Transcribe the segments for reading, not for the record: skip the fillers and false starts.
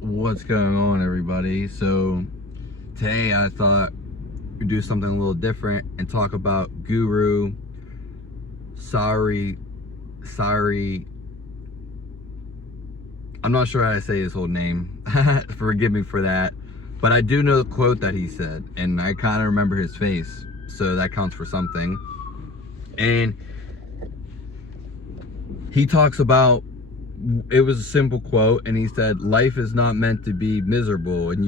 What's going on, everybody? So today I thought we'd do something a little different and talk about Guru. Sorry, I'm not sure how to say his whole name. Forgive me for that, but I do know the quote that he said, and I kind of remember his face, so that counts for something. And he talks about, it was a simple quote, and he said, life is not meant to be miserable. And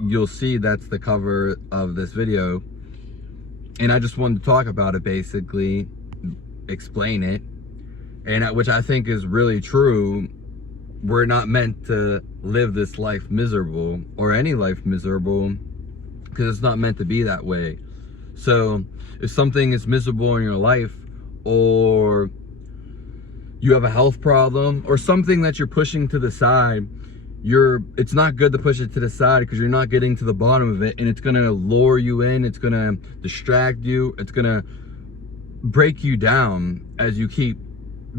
you'll see that's the cover of this video. And I just wanted to talk about it, basically explain it, and which I think is really true. We're not meant to live this life miserable, or any life miserable, because it's not meant to be that way. So if something is miserable in your life, or you have a health problem or something that you're pushing to the side, it's not good to push it to the side, because you're not getting to the bottom of it, and it's gonna lure you in, it's gonna distract you, it's gonna break you down as you keep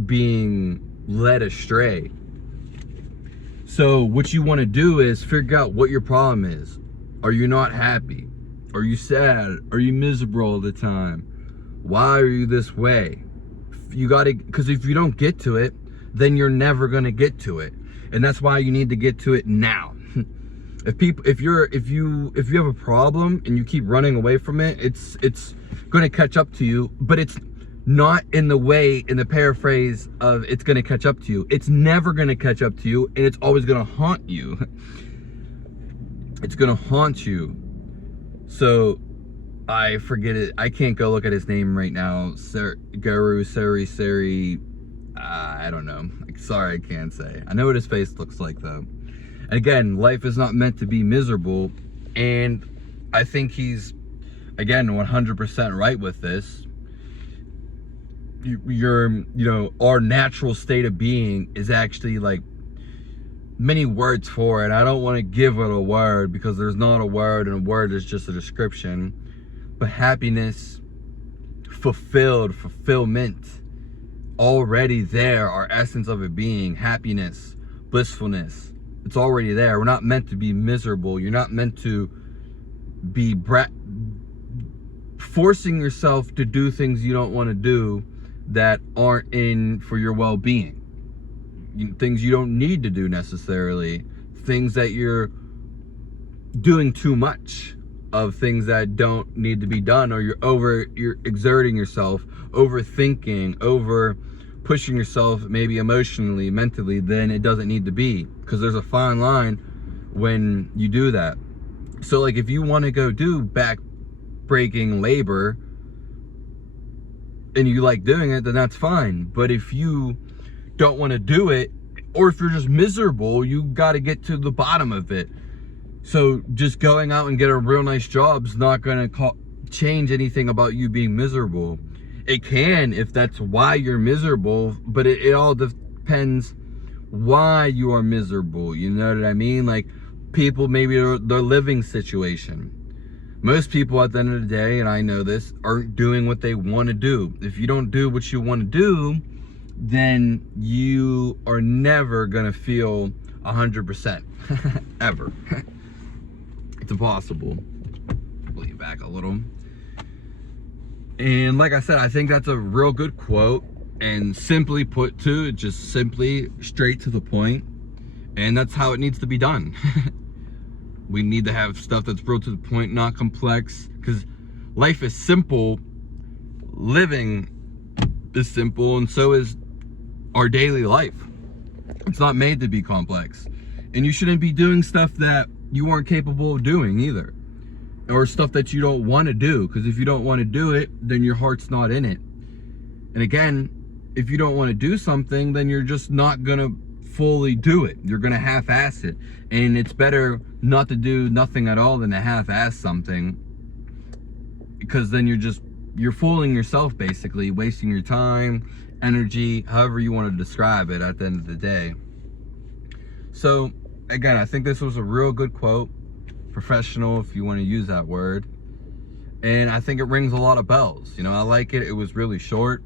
being led astray. So what you want to do is figure out what your problem is. Are you not happy? Are you sad? Are you miserable all the time? Why are you this way? You got to, because if you don't get to it, then you're never going to get to it. And that's why you need to get to it now. If you have a problem and you keep running away from it, it's going to catch up to you, but it's not in the paraphrase of it's going to catch up to you. It's never going to catch up to you, and it's always going to haunt you. It's going to haunt you. So I forget it. I can't go look at his name right now. Guru, Sari, I don't know. Sorry, I can't say. I know what his face looks like, though. And again, life is not meant to be miserable. And I think he's, again, 100% right with this. Our natural state of being is actually, like, many words for it. I don't want to give it a word, because there's not a word, and a word is just a description. But happiness, fulfillment, already there, our essence of it being, happiness, blissfulness, it's already there. We're not meant to be miserable. You're not meant to be forcing yourself to do things you don't want to do, that aren't in for your well-being. Things you don't need to do necessarily. Things that you're doing too much of, things that don't need to be done, or you're exerting yourself, overthinking, over pushing yourself, maybe emotionally, mentally, then it doesn't need to be, because there's a fine line when you do that. So, like, if you want to go do back-breaking labor and you like doing it, then that's fine. But if you don't want to do it, or if you're just miserable, you got to get to the bottom of it. So just going out and get a real nice job is not going to change anything about you being miserable. It can, if that's why you're miserable, but it all depends why you are miserable. You know what I mean? Like, people, maybe their living situation. Most people at the end of the day, and I know this, aren't doing what they want to do. If you don't do what you want to do, then you are never going to feel 100%. Ever. It's impossible. Pull you back a little. And like I said, I think that's a real good quote, and simply put too, just simply straight to the point. And that's how it needs to be done. We need to have stuff that's real to the point, not complex, because life is simple. Living is simple, and so is our daily life. It's not made to be complex. And you shouldn't be doing stuff that you aren't capable of doing either, or stuff that you don't want to do, because if you don't want to do it, then your heart's not in it. And again, if you don't want to do something, then you're just not gonna fully do it. You're gonna half-ass it, and it's better not to do nothing at all than to half-ass something, because then you're fooling yourself, basically wasting your time, energy, however you want to describe it at the end of the day. So again, I think this was a real good quote, professional if you want to use that word, and I think it rings a lot of bells. I like it. It was really short.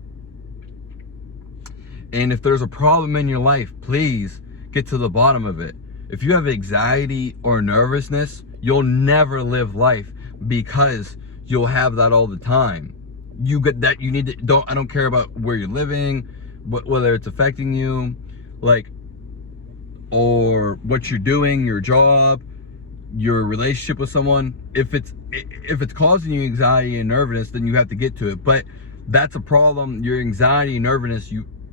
And if there's a problem in your life, please get to the bottom of it. If you have anxiety or nervousness, you'll never live life, because you'll have that all the time. You get that, you need to, I don't care about where you're living, whether it's affecting you, like, or what you're doing, your job, your relationship with someone. If it's causing you anxiety and nervousness, then you have to get to it. But that's a problem. Your anxiety and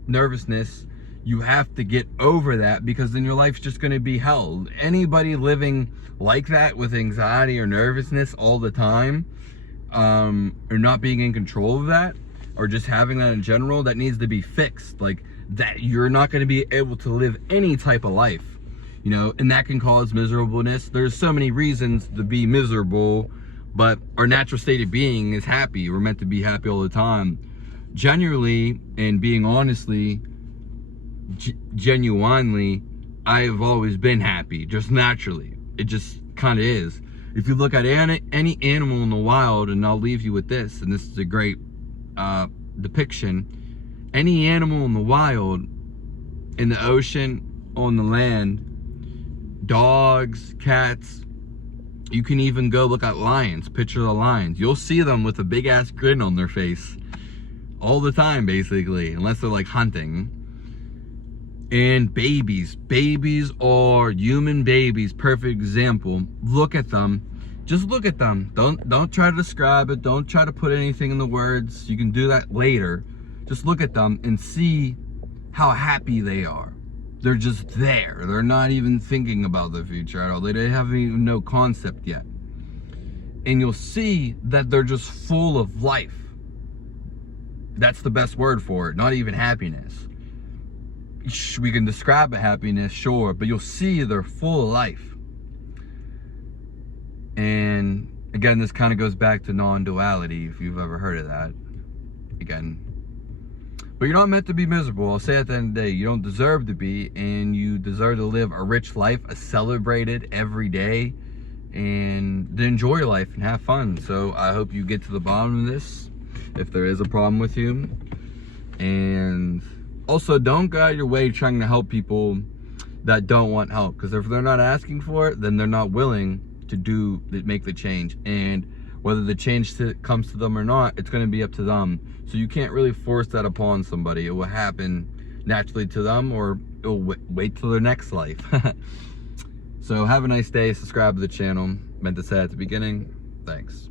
nervousness, you have to get over that, because then your life's just going to be hell. Anybody living like that with anxiety or nervousness all the time, or not being in control of that, or just having that in general, that needs to be fixed. Like that, you're not going to be able to live any type of life, you know, and that can cause miserableness. There's so many reasons to be miserable, but our natural state of being is happy. We're meant to be happy all the time. Genuinely, and being honestly, genuinely, I have always been happy, just naturally. It just kind of is. If you look at any animal in the wild, and I'll leave you with this, and this is a great depiction. Any animal in the wild, in the ocean, on the land, dogs, cats, you can even go look at lions, picture the lions. You'll see them with a big ass grin on their face all the time, basically, unless they're like hunting. And babies are human babies, perfect example. Look at them, just look at them. Don't try to describe it, don't try to put anything in the words. You can do that later. Just look at them and see how happy they are. They're just there. They're not even thinking about the future at all. They haven't even no concept yet. And you'll see that they're just full of life. That's the best word for it, not even happiness. We can describe a happiness, sure, but you'll see they're full of life. And again, this kind of goes back to non-duality, if you've ever heard of that. Again, but you're not meant to be miserable. I'll say at the end of the day, you don't deserve to be, and you deserve to live a rich life, a celebrated every day, and to enjoy your life and have fun. So I hope you get to the bottom of this, if there is a problem with you. And also, don't go out of your way trying to help people that don't want help, because if they're not asking for it, then they're not willing to make the change. And whether the change comes to them or not, it's going to be up to them. So you can't really force that upon somebody. It will happen naturally to them, or it'll wait till their next life. So have a nice day. Subscribe to the channel. Meant to say at the beginning. Thanks.